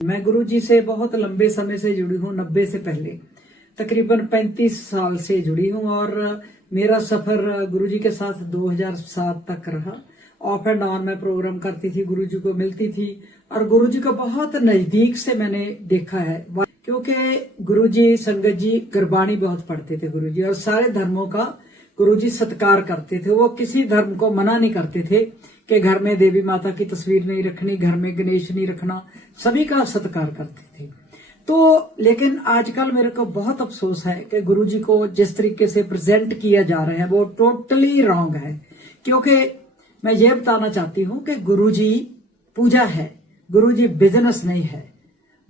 मैं गुरु जी से बहुत लंबे समय से जुड़ी हूँ, 90 से पहले तकरीबन 35 साल से जुड़ी हूँ। और मेरा सफर गुरु जी के साथ 2007 तक रहा। ऑफ एंड ऑन मैं प्रोग्राम करती थी, गुरु जी को मिलती थी और गुरु जी को बहुत नजदीक से मैंने देखा है, क्योंकि गुरु जी, संगत जी गुरबाणी बहुत पढ़ते थे गुरु जी, और सारे धर्मों का गुरु जी सत्कार करते थे। वो किसी धर्म को मना नहीं करते थे कि घर में देवी माता की तस्वीर नहीं रखनी, घर में गणेश नहीं रखना, सभी का सत्कार करते थे। तो लेकिन आजकल मेरे को बहुत अफसोस है कि गुरुजी को जिस तरीके से प्रेजेंट किया जा रहा है वो टोटली रॉन्ग है। क्योंकि मैं ये बताना चाहती हूँ कि गुरुजी पूजा है, गुरुजी बिजनेस नहीं है,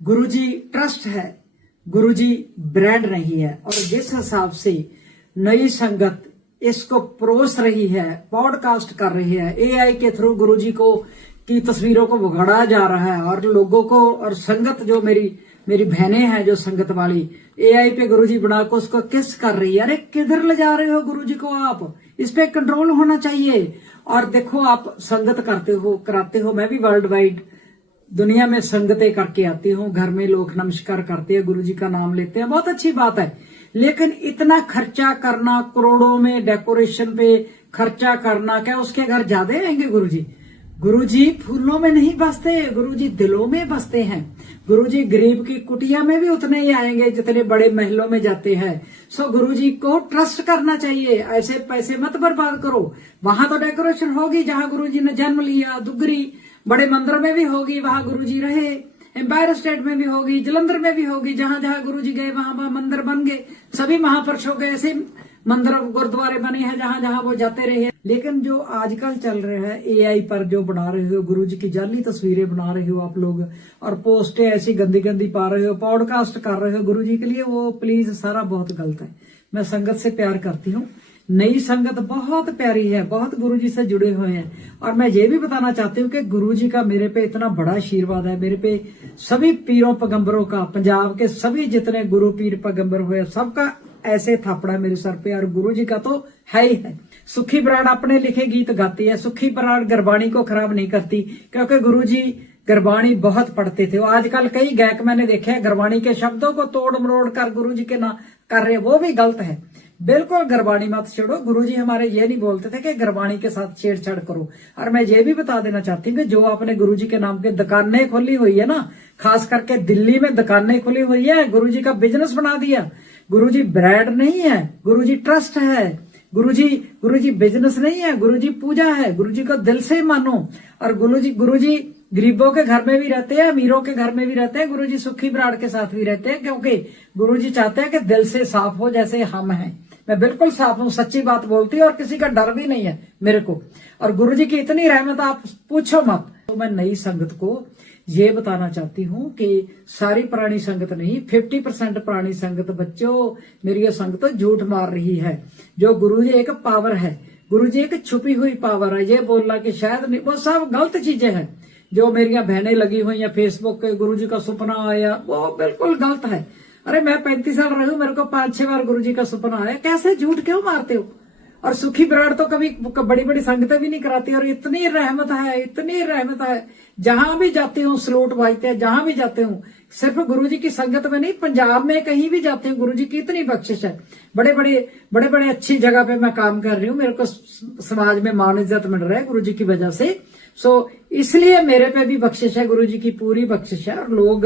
गुरुजी ट्रस्ट है, गुरुजी ब्रांड नहीं है। और जिस हिसाब से नई संगत इसको परोस रही है, पॉडकास्ट कर रही है, एआई के थ्रू गुरुजी को की तस्वीरों को बिगाड़ा जा रहा है, और लोगों को और संगत जो मेरी बहनें हैं जो संगत वाली एआई पे गुरुजी बना को उसको किस कर रही है। अरे किधर ले जा रहे हो गुरुजी को आप? इस पे कंट्रोल होना चाहिए। और देखो, आप संगत करते हो, कराते हो, मैं भी वर्ल्ड वाइड दुनिया में संगतें करके आती हूँ। घर में लोग नमस्कार करते हैं, गुरुजी का नाम लेते हैं, बहुत अच्छी बात है। लेकिन इतना खर्चा करना, करोड़ों में डेकोरेशन पे खर्चा करना, क्या उसके घर ज्यादा आएंगे गुरुजी? गुरुजी फूलों में नहीं बसते, गुरुजी दिलों में बसते हैं। गुरुजी गरीब की कुटिया में भी उतने ही आएंगे जितने बड़े महलों में जाते हैं। सो गुरुजी को ट्रस्ट करना चाहिए, ऐसे पैसे मत बर्बाद करो। वहां तो डेकोरेशन होगी जहां गुरुजी ने जन्म लिया, दुगरी बड़े मंदिर में भी होगी, वहां गुरुजी रहे, एम्पायर स्टेट में भी होगी, जलंधर में भी होगी, जहां जहां गुरुजी गए वहां मंदिर बन गए। सभी महापुरुषों के ऐसे मंदिर गुरुद्वारे बने हैं जहां जहां वो जाते रहे। लेकिन जो आजकल चल रहा है, एआई पर जो बना रहे हो, गुरुजी की जाली तस्वीरें बना रहे हो आप लोग, और पोस्टें ऐसी गंदी गंदी पा रहे हो, पॉडकास्ट कर रहे हो गुरुजी के लिए, वो प्लीज सारा बहुत गलत है। मैं संगत से प्यार करती हूँ, नई संगत बहुत प्यारी है, बहुत गुरुजी से जुड़े हुए हैं। और मैं ये भी बताना चाहती हूँ कि गुरुजी का मेरे पे इतना बड़ा आशीर्वाद है, मेरे पे सभी पीरों पैगंबरों का, पंजाब के सभी जितने गुरु पीर पैगंबर हुए सबका ऐसे थापड़ा मेरे सर पे। और गुरुजी का तो है ही है। सुखी बराड़ अपने लिखे गीत गाती है, सुखी बराड़ गुरबाणी को खराब नहीं करती, क्योंकि गुरुजी गुरबाणी बहुत पढ़ते थे। आजकल कई गायक मैंने देखे हैं गुरबाणी के शब्दों को तोड़ मरोड़ कर गुरुजी के ना कर रहे, वो भी गलत है। बिल्कुल गुरबाणी मत छेड़ो। गुरुजी हमारे ये नहीं बोलते थे कि गुरबाणी के साथ छेड़छाड़ करो। और मैं ये भी बता देना चाहती हूँ कि जो आपने गुरुजी के नाम के दुकानें खोली हुई है ना, खास करके दिल्ली में दुकानें खुली हुई है, गुरुजी का बिजनेस बना दिया। गुरुजी ब्रांड नहीं है, गुरुजी ट्रस्ट है, गुरुजी बिजनेस नहीं है, गुरुजी पूजा है। गुरुजी को दिल से मानो। और गुरुजी गरीबों के घर में भी रहते हैं, अमीरों के घर में भी रहते हैं, गुरुजी सुखी बराड़ के साथ भी रहते हैं, क्योंकि गुरुजी चाहते हैं कि दिल से साफ हो, जैसे हम हैं। मैं बिल्कुल साफ हूँ, सच्ची बात बोलती हूँ, और किसी का डर भी नहीं है मेरे को। और गुरुजी की इतनी रहमत आप पूछो मत। तो मैं नई संगत को ये बताना चाहती हूँ कि सारी पुरानी संगत नहीं, 50% पुरानी संगत बच्चों, मेरी ये संगत झूठ मार रही है। जो गुरुजी एक पावर है, गुरुजी एक छुपी हुई पावर है। ये बोलना कि शायद नहीं, वो सब गलत चीजें हैं। जो मेरी बहनें लगी हुई हैं फेसबुक पे, गुरुजी का सपना आया, वो बिल्कुल गलत है। अरे मैं 35 साल रही हूँ, मेरे को 5-6 बार गुरुजी का सपना आया। कैसे झूठ क्यों मारते हो? और सुखी बराड़ तो कभी बड़ी बड़ी संगतें भी नहीं कराती। और इतनी रहमत है, इतनी रहमत है, जहां भी जाती हूँ सलूट भाईते हैं, जहां भी जाते हूँ। सिर्फ गुरुजी की संगत में नहीं, पंजाब में कहीं भी जाते हूँ, गुरुजी की इतनी बख्शिश है। बड़े बड़े अच्छी जगह पे मैं काम कर रही हूँ, मेरे को समाज में मान इज्जत मिल रहा है गुरुजी की वजह से। सो इसलिए मेरे पे भी बख्शिश है, गुरुजी की पूरी बख्शिश है। और लोग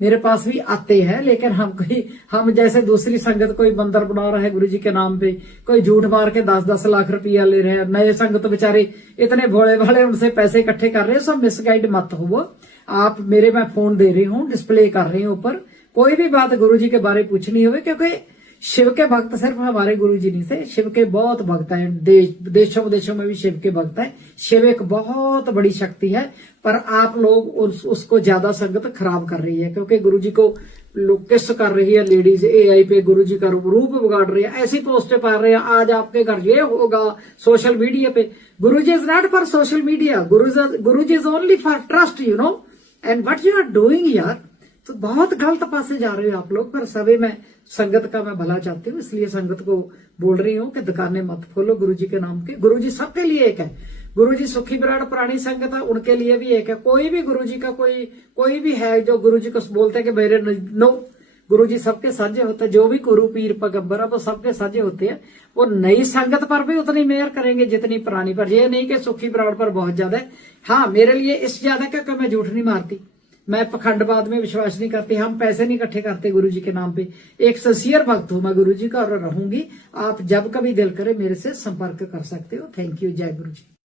मेरे पास भी आते हैं, लेकिन हम जैसे दूसरी संगत कोई मंदिर बना रहा है गुरुजी के नाम पे, कोई झूठ मार के 10-10 लाख रुपया ले रहे हैं। नए संगत बेचारे इतने भोले भाले, उनसे पैसे इकट्ठे कर रहे हैं। सब मिसगाइड मत हो आप। मैं फोन दे रही हूँ, डिस्प्ले कर रही हूँ ऊपर। कोई भी बात गुरुजी के बारे पूछनी हो, क्योंकि शिव के भक्त सिर्फ हमारे गुरुजी नहीं थे, शिव के बहुत भक्त हैं, देशों विदेशों में भी शिव के भक्त हैं। शिव एक बहुत बड़ी शक्ति है, पर आप लोग उसको ज्यादा संगत खराब कर रही है, क्योंकि गुरुजी को लोग किस कर रही है लेडीज, एआई पे गुरुजी का रूप बिगाड़ रही है, ऐसी पोस्टें पा रहे हैं, आज आपके घर ये होगा सोशल मीडिया पे। Guruji is not for social media, Guruji is only for trust, you know. And what you are doing यार, तो बहुत गलत पासे जा रहे हो आप लोग। पर सभी में संगत का मैं भला चाहती हूँ, इसलिए संगत को बोल रही हूँ कि दुकानें मत खोलो गुरुजी के नाम के। गुरुजी सबके लिए एक है। गुरु जी सुखी विराट पुरानी संगत है, उनके लिए भी एक है। कोई भी गुरु जी का कोई भी है जो गुरु जी को बोलते हैं कि मेरे नो, गुरु जी सबके साझे होते हैं। जो भी गुरु पीर पैगंबर है वो सबके साझे होते हैं। वो नई संगत पर भी उतनी मेहर करेंगे जितनी पुरानी पर। ये नहीं कि सुखी विराट पर बहुत ज्यादा है। हाँ, मेरे लिए इस ज्यादा क्योंकि मैं झूठ नहीं मारती, मैं पखंडवाद में विश्वास नहीं करती, हम पैसे नहीं इकट्ठे करते गुरु जी के नाम पे। एक सिंसियर भक्त हूं मैं गुरु जी का और रहूंगी। आप जब कभी दिल करे मेरे से संपर्क कर सकते हो। Thank you. जय गुरु जी।